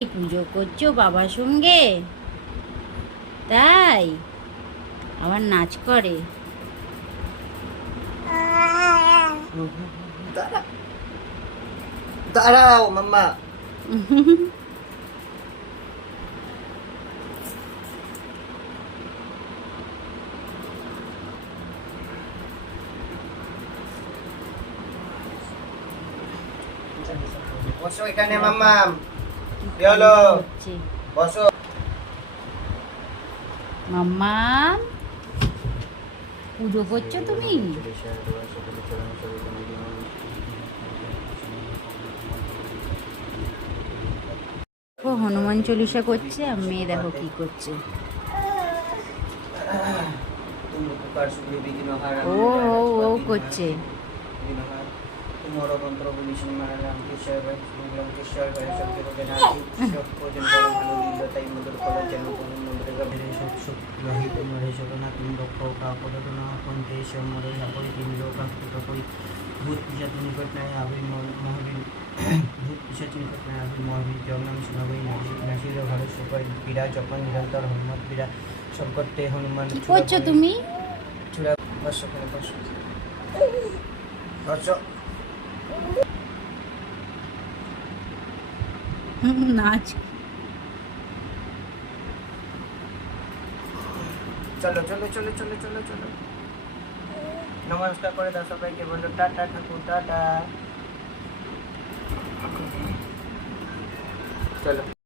পুজো করছো বাবার সঙ্গে? তাই আবার নাচ করে? দাঁড়াও মাম্মা। বসো এখানে মাম্মা। কি হলো? বসো। মাম্মা পুজো করছো তুমি? ও হনুমান চল্লিশা করছে আর মেয়ে দেখো কি করছে। ও ও ও করছে। ভূত পিশাচ নিকট নাই আবির মহাবীর ভূত পিশাচ নিকট নাই আবির মহাবীর জন্ম শোনাবই নাসির ঘরে সুপার পীড়া যখন নিরন্তর হনুমান পীড়া সংকটে হনুমান কি করছো তুমি? চূড়া বর্ষ করে বর্ষ বর্ষ নাচ। চলো চলো চলো চলো চলো চলো নমস্কার করে দাও সবাইকে, বলো টাটা ঠাকুর টাটা। চলো।